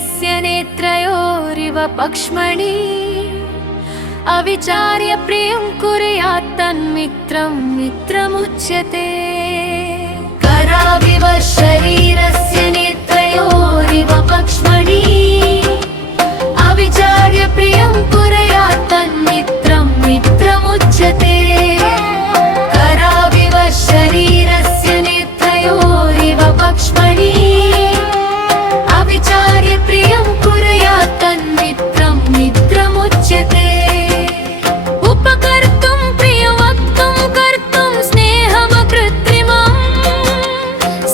शरीरस्य नेत्रयोरिव पक्ष्मणि अविचार्य प्रियं कुर्यात् तन्मित्रं मित्रमुच्यते कराविव शरीरस्य नेत्रयोरिव पक्ष्मणि अविचार्य प्रियं कुर्यात् तन्मित्रं मित्रमुच्यते कराविव शरीरस्य नेत्रयोरिव पक्ष्मणि अविचार्य प्रियं कुर्यात् तन्मित्रं मित्रमुच्यते उपकर्तुं प्रियवक्तुं कर्तुं स्नेहमकृत्रिमं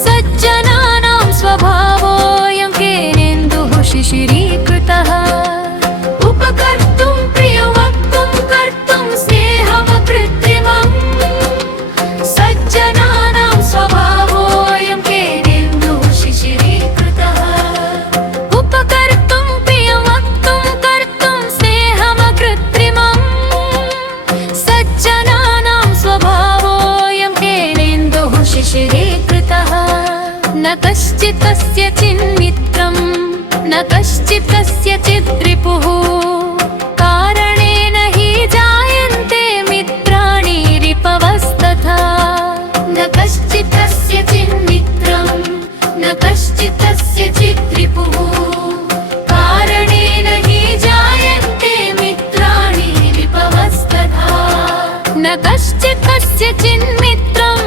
सज्जनानां स्वभावोऽयं केनेन्दुः शिशिरीकृतः उपकर्तुं प्रियवक्तुं कर्तुं स्नेहमकृत्रिमं सज्जनानां स्वभावोऽयं केनेन्दुः शिशिरीकृतः उपकर्तुं प्रियवक्तुं कर्तुं स्नेहमकृत्रिमं सज्जनानां स्वभावोऽयं केनेन्दुः शिशिरीकृतः न कश्चित् कस्यचिन्मित्रं न कश्चित् कस्यचित् रिपुः कारणेन हि जायन्ते मित्राणि रिपवस्तथा न कश्चित् कस्यचिन्मित्रं न कश्चित् कस्यचित् रिपुः कारणेन हि जायन्ते मित्राणि रिपवस्तथा न कश्चित् कस्यचिन्मित्रं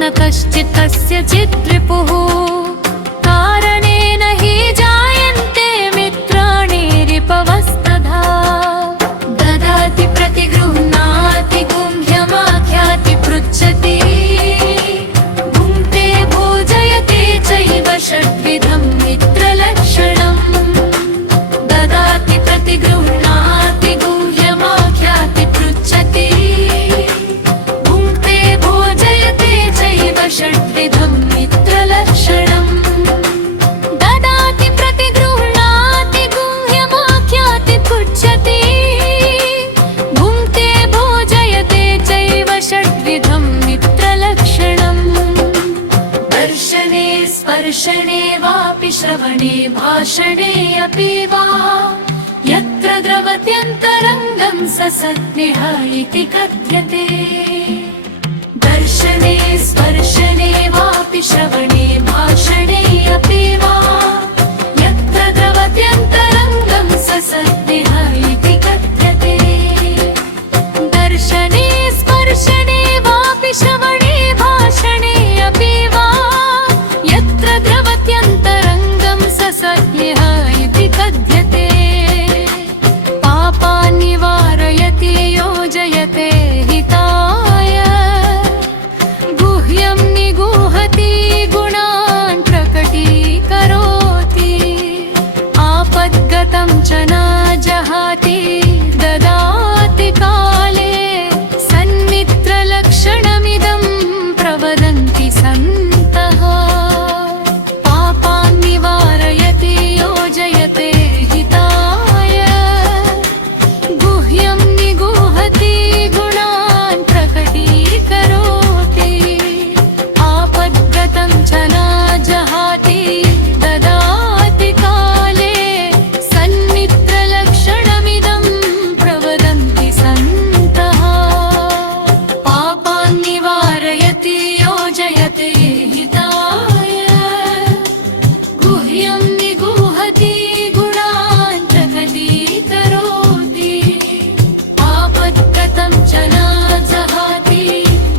न कश्चित् कस्यचित् रिपुः कारणेन हि जायन्ते मित्राणि रिपवस्तथा ददाति प्रतिगृह्णाति गुह्यमाख्याति पृच्छति भुङ्क्ते भोजयते चैव षड्विधं मित्रलक्षणम् ददाति प्रतिगृह्णाति गुह्यमाख्याति पृच्छति भुङ्क्ते भोजयते चैव षड्विधं मित्रलक्षणम् ददाति प्रतिगृह्णाति गुह्यमाख्याति पृच्छति भुङ्क्ते भोजयते चैव षड्विधं मित्रलक्षणम् दर्शने स्पर्शने वापि श्रवणे भाषणे अपि वा यत्र द्रवत्यन्तरङ्गं स सद्यः इति कथ्यते दर्शने स्पर्शने वापि श्रवणे भाषणे अपि वा यत्र द्रवत्यन्तरङ्गं स सद्यः इति कथ्यते दर्शने स्पर्शने वापि श्रवणे भाषणे अपि वा यत्र द्रवत्यन्तरङ्गं स सद्यः इति कथ्यते पापान् निवारयति योजयते हिताय गुह्यं निगूहति गुणान् प्रकटीकरोति आपद्गतं च न जहाति ददाति काले सन्मित्रलक्षणमिदं प्रवदन्ति सन्तः पापान् निवारयति योजयते हिताय गुह्यं निगूहति गुणान् प्रकटीकरोति आपद्गतं च न जहाति ददाति काले सन्मित्रलक्षणमिदं प्रवदन्ति सन्तः पापान् निवारयति योजयते हिताय गुह्यं निगूहति गुणान् प्रकटीकरोति आपद्गतं च न जहाति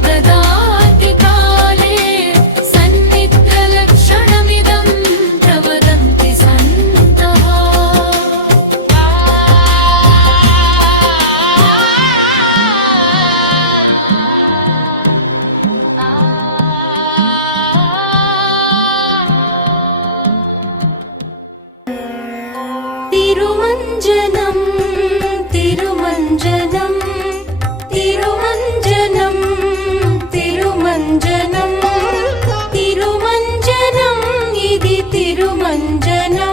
ददाति काले सन्मित्रलक्षणमिदं प्रवदन्ति सन्तः तिरुमञ्जनं तिरुमञ्जनं तिरुमञ्जनं तिरुमञ्जनं तिरुमञ्जनम् इति तिरुमञ्जनम्